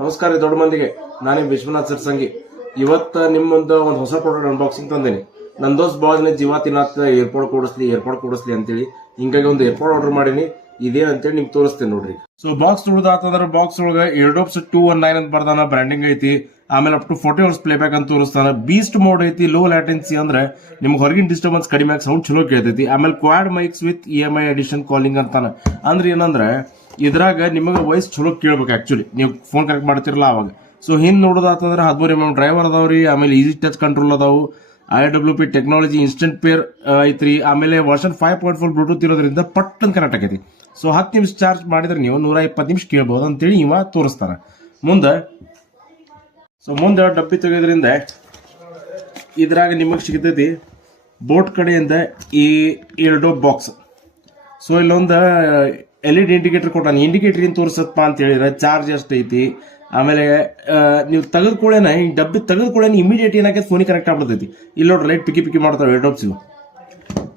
ನಮಸ್ಕಾರ ದೊಡ್ಡ ಮಂದಿಗೆ, ನಾನೇ ವಿಶ್ವನಾಥ್ ಸರ್ಸಂಗಿ. ಇವತ್ತು ನಿಮ್ಮೊಂದು ಒಂದು ಹೊಸ ಪ್ರಾಡಕ್ಟ್ ಅನ್ಬಾಕ್ಸಿಂಗ್ ತಂದೇನೆ. ನನ್ನ ದೋಸ್ತ್ ಬಾಜ್ನ ಜೀವ ತಿನ್ನತ್ತ ಏರ್ಪೋರ್ಟ್ ಕೊಡಿಸ್ಲಿ ಅಂತೇಳಿ ಹಿಂಗಾಗಿ ಒಂದು ಏರ್ಪೋರ್ಟ್ ಆರ್ಡರ್ ಮಾಡೀನಿ. ಇದೇ ಅಂತೇಳಿ ನಿಮ್ಗೆ ತೋರಿಸ್ತೇನೆ ನೋಡ್ರಿ. ಸೊ ಬಾಕ್ಸ್ ತುಳಿದಾತಂದ್ರೆ ಬಾಕ್ಸ್ ಒಳಗೆ ಏರ್ಡೋಪ್ಸ್ 219 ಅಂತ ಬರ್ದಾನ, ಬ್ರ್ಯಾಂಡಿಂಗ್ ಐತಿ. ಆಮೇಲೆ ಅಪ್ ಟು 40 hours ಪ್ಲೇಬ್ಯಾಕ್ ಅಂತ ತೋರಿಸ್ತಾನ. ಬೀಸ್ಟ್ ಮೋಡ್ ಐತಿ, ಲೋ ಲ್ಯಾಟೆನ್ಸಿ ಅಂದ್ರೆ ನಿಮ್ಗೆ ಹೊರಗಿನ ಡಿಸ್ಟರ್ಬೆನ್ಸ್ ಕಡಿಮೆ ಆಗಿ ಸೌಂಡ್ ಚಲೋ ಕೇಳ್ತೈತಿ. ಆಮೇಲೆ quad mics with EMI edition calling ಅಂತಾನ. ಅಂದ್ರೆ ಏನಂದ್ರೆ ಇದ್ರಾಗ ನಿಮಗೆ ವಾಯ್ಸ್ ಚಲೋ ಕೇಳ್ಬೇಕು. ಆಕ್ಚುಲಿ ನೀವು ಫೋನ್ ಕನೆಕ್ಟ್ ಮಾಡ್ತಿರಲ್ಲ ಅವಾಗ. ಸೊ ಹಿಂದ್ ನೋಡೋದಾತಂದ್ರೆ 13mm ಡ್ರೈವರ್ ಅದಾವ್ರಿ. ಆಮೇಲೆ ಈಸಿ ಟಚ್ ಕಂಟ್ರೋಲ್ ಅದಾವು. IWP ಟೆಕ್ನಾಲಜಿ ಇನ್ಸ್ಟೆಂಟ್ ಪೇರ್ ಐತ್ರಿ. ಆಮೇಲೆ ವರ್ಷನ್ 5.4 ಬ್ಲೂಟೂತ್ ಇರೋದ್ರಿಂದ ಪಟ್ಟನ್ ಕನೆಕ್ಟ್ ಆಗೈತಿ. ಸೊ 10 ನಿಮಿಷ ಚಾರ್ಜ್ ಮಾಡಿದ್ರೆ ನೀವು 120 ನಿಮಿಷ ಕೇಳ್ಬಹುದು ಅಂತೇಳಿ ಇವ ತೋರಿಸ್ತಾರ. ಮುಂದೆ ಡಬ್ಬಿ ತೆಗೆಯೋದ್ರಿಂದ ಇದ್ರಾಗ ನಿಮಗೆ ಸಿಗ್ತೈತಿ ಬೋಟ್ ಕಡೆಯಿಂದ ಈ ಏರ್ಡೋಪ್ ಬಾಕ್ಸ್. ಸೊ ಇಲ್ಲೊಂದು LED ಇಂಡಿಕೇಟರ್ ಕೊಟ್ಟಾನ. ಇಂಡಿಕೇಟರ್ ಏನ್ ತೋರಿಸತ್ತಪ್ಪ ಅಂತ ಹೇಳಿದ್ರೆ ಚಾರ್ಜ್ ಎಷ್ಟೈತಿ. ಆಮೇಲೆ ನೀವು ತೆಗೆದುಕೊಳ್ಳೇನ ಈ ಡಬ್ಬಿ ತೆಗೆದುಕೊಳ್ಳೇನ ಇಮಿಡಿಯೇಟ್ ಏನಾಗೈತೆ ಫೋನಿಗೆ ಕನೆಕ್ಟ್ ಆಗ್ಬಿಡ್ತೈತಿ. ಇಲ್ಲಿ ನೋಡ್ರಿ ಲೈಟ್ ಪಿಕ್ಕಿ ಮಾಡ್ತಾವೆ ಏರ್ಡೋಪ್ಸ್ ಇವು.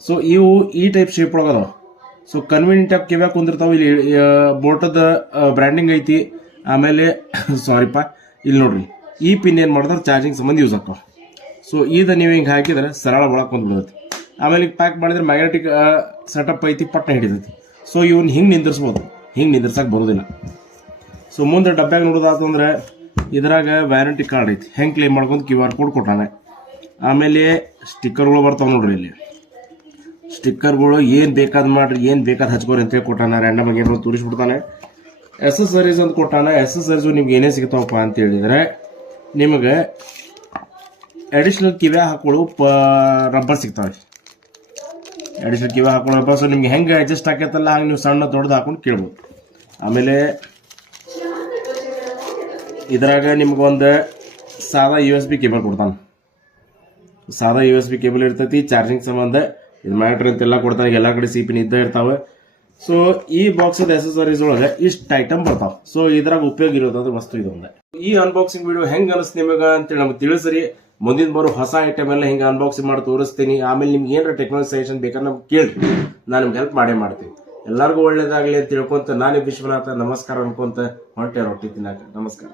ಸೊ ಇವು ಈ ಟೈಪ್ ಶೇಪ್ ಒಳಗದಾವ. ಸೊ ಕನ್ವೀನಿಯಂಟ್ ಆಗಿ ಕಿವ್ಯಾಗ ಕುಂದಿರ್ತಾವ. ಇಲ್ಲಿ ಬೋಟದ ಬ್ರ್ಯಾಂಡಿಂಗ್ ಐತಿ. ಆಮೇಲೆ ಇಲ್ಲಿ ನೋಡ್ರಿ ಈ ಪಿನ್ ಏನ್ ಮಾಡಿದ್ರೆ ಚಾರ್ಜಿಂಗ್ ಸಂಬಂಧ ಯೂಸ್ ಆಕಾವ. ಸೊ ಇದು ನೀವು ಹಿಂಗೆ ಹಾಕಿದ್ರೆ ಸರಳ ಒಳಗೆ ಕುಂದ್ಬಿಡ್ತೈತಿ. ಆಮೇಲೆ ಈಗ ಪ್ಯಾಕ್ ಮಾಡಿದ್ರೆ ಮ್ಯಾಗ್ನೆಟಿಕ್ ಸೆಟಪ್ ಐತಿ, ಪಟ್ಟ ಹಿಡಿತೈತಿ. ಸೊ ಇವನ್ ಹಿಂಗೆ ನಿಂದಿರ್ಸ್ಬೋದು, ಹಿಂಗೆ ನಿಂದಿರ್ಸಕ್ ಬರೋದಿಲ್ಲ. ಸೊ ಮುಂದೆ ಡಬ್ಬ್ಯಾಗ ನೋಡೋದಾತಂದ್ರೆ ಇದ್ರಾಗ ವ್ಯಾರಂಟಿ ಕಾರ್ಡ್ ಐತಿ, ಹೆಂಗೆ ಕ್ಲೇಮ್ ಮಾಡ್ಕೊಂಡು QR ಕೋಡ್ ಕೊಟ್ಟಾನೆ. ಆಮೇಲೆ ಸ್ಟಿಕ್ಕರ್ಗಳು ಬರ್ತಾವ ನೋಡ್ರಿ. ಇಲ್ಲಿ ಸ್ಟಿಕ್ಕರ್ಗಳು ಏನ್ ಬೇಕಾದ್ ಮಾಡ್ರಿ, ಏನ್ ಬೇಕಾದ್ ಹಚ್ಕೋರಿ ಅಂತೇಳಿ ಕೊಟ್ಟಾನ. ರ್ಯಾಂಡಮ್ ಆಗಿ ಏನೋ ತೋರಿಸ್ಬಿಡ್ತಾನೆ. ಎಸೆಸರೀಸ್ ಅಂತ ಕೊಟ್ಟಾನ. ಎಸೆಸರೀಸ್ ನಿಮ್ಗೆ ಏನೇ ಸಿಗ್ತಾವಪ್ಪ ಅಂತ ಹೇಳಿದ್ರೆ ನಿಮಗೆ ಅಡಿಷನಲ್ ಕಿವ್ಯಾ ಹಾಕೊಳ್ಳೋ ರಬ್ಬರ್ ಸಿಗ್ತಾವೆ. ಅಡಿಷನಲ್ ಕಿವ್ಯಾ ಹಾಕೊಳ್ಳೋ ರಬ್ಬರ್. ಸೊ ನಿಮ್ಗೆ ಹೆಂಗೆ ಅಡ್ಜಸ್ಟ್ ಆಕೈತಲ್ಲ ಹಂಗೆ ನೀವು ಸಣ್ಣ ದೊಡ್ಡದು ಹಾಕೊಂಡು ಕೇಳ್ಬೋದು. ಆಮೇಲೆ ಇದ್ರಾಗ ನಿಮ್ಗೆ ಒಂದು ಸಾದಾ USB ಕೇಬಲ್ ಕೊಡ್ತಾನೆ. ಸಾದಾ USB ಕೇಬಲ್ ಇರ್ತೈತಿ ಚಾರ್ಜಿಂಗ್ ಸಂಬಂಧ. ಇದು ಮ್ಯಾಟ್ರ್ ಅಂತೆಲ್ಲ ಕೊಡ್ತಾನೆ. ಎಲ್ಲ ಕಡೆ ಸಿಪಿನ್ ಇದ್ದ ಇರ್ತಾವೆ. ಸೊ ಈ ಬಾಕ್ಸ್ ಎಸೆಸರೀಸ್ ಒಳಗೆ ಇಷ್ಟು ಐಟಮ್ ಬರ್ತಾವ. ಸೊ ಇದ್ರಾಗ ಉಪಯೋಗ ಇರೋದಾದ್ರೆ ವಸ್ತು ಇದೊಂದೇ. ಈ ಅನ್ಬಾಕ್ಸಿಂಗ್ ವಿಡಿಯೋ ಹೆಂಗ್ ಅನಿಸ್ತು ನಿಮಗೆ ಅಂತೇಳಿ ನಮ್ಗೆ ತಿಳಿಸ್ರಿ. ಮುಂದಿನ ಬರೋ ಹೊಸ ಐಟಮ್ ಎಲ್ಲ ಹಿಂಗೆ ಅನ್ಬಾಕ್ಸಿಂಗ್ ಮಾಡಿ ತೋರಿಸ್ತೀನಿ. ಆಮೇಲೆ ನಿಮ್ಗೆ ಏನಾರ ಟೆಕ್ನಾಲಜಿ ಸಜೆಷನ್ ಬೇಕಾದ್ರೆ ನಮ್ಗೆ ಕೇಳ್ರಿ, ನಾನು ನಿಮ್ಗೆ ಹೆಲ್ಪ್ ಮಾಡ್ತೀನಿ. ಎಲ್ಲರಿಗೂ ಒಳ್ಳೇದಾಗಲಿ ಅಂತ ತಿಳ್ಕೊಂತ ನಾನು ವಿಶ್ವನಾಥ ನಮಸ್ಕಾರ ಅನ್ಕೊಂತ ಹೊಂಟೆ ರೊಟ್ಟಿ ತಿನ್ನಕ. ನಮಸ್ಕಾರ.